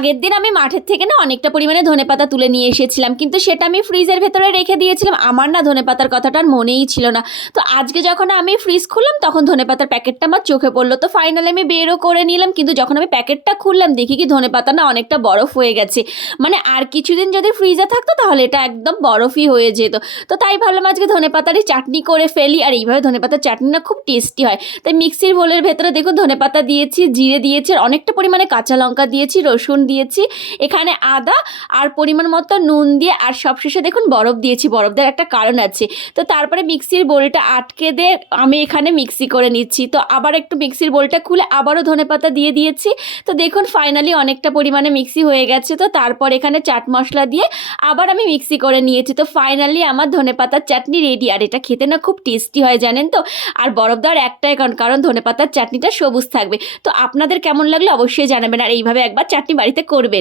আগের দিন আমি মাঠের থেকে না অনেকটা পরিমাণে ধনেপাতা তুলে নিয়ে এসেছিলাম, কিন্তু সেটা আমি ফ্রিজের ভেতরে রেখে দিয়েছিলাম। আমার না ধনেপাতার কথাটা আর মনেই ছিল না। তো আজকে যখন আমি ফ্রিজ খুললাম তখন ধনেপাতার প্যাকেটটা আমার চোখে পড়লো। তো ফাইনালি আমি বেরও করে নিলাম, কিন্তু যখন আমি প্যাকেটটা খুললাম দেখি কি ধনেপাতা না অনেকটা বরফ হয়ে গেছে। মানে আর কিছুদিন যদি ফ্রিজে থাকতো তাহলে এটা একদম বরফই হয়ে যেত। তো তাই ভাবলাম আজকে ধনেপাতারই চাটনি করে ফেলি, আর এইভাবে ধনেপাতার চাটনি না খুব টেস্টি হয়। তাই মিক্সির বোলের ভেতরে দেখুন ধনেপাতা দিয়েছি, জিরে দিয়েছি, আর অনেকটা পরিমাণে কাঁচা লঙ্কা দিয়েছি, রসুন দিয়েছি, এখানে আদা আর পরিমাণ মতো নুন দিয়ে, আর সবশেষে দেখুন বরফ দিয়েছি। বরফ দেওয়ার একটা কারণ আছে। তো তারপরে মিক্সির বোলটা আটকে দিয়ে আমি এখানে মিক্সি করে নিচ্ছি। তো আবার একটু মিক্সির বোলটা খুলে আবারও ধনেপাতা দিয়ে দিয়েছি। তো দেখুন ফাইনালি অনেকটা পরিমাণে মিক্সি হয়ে গেছে। তো তারপর এখানে চাট মশলা দিয়ে আবার আমি মিক্সি করে নিয়েছি। তো ফাইনালি আমার ধনেপাতার চাটনি রেডি। আর এটা খেতে না খুব টেস্টি হয় জানেন তো। আর বরফ দেওয়ার একটাই কারণ, কারণ ধনেপাতার চাটনিটা সবুজ থাকবে। তো আপনাদের কেমন লাগলো অবশ্যই জানাবেন, আর এইভাবে একবার চাটনি বাড়িতে করবেন।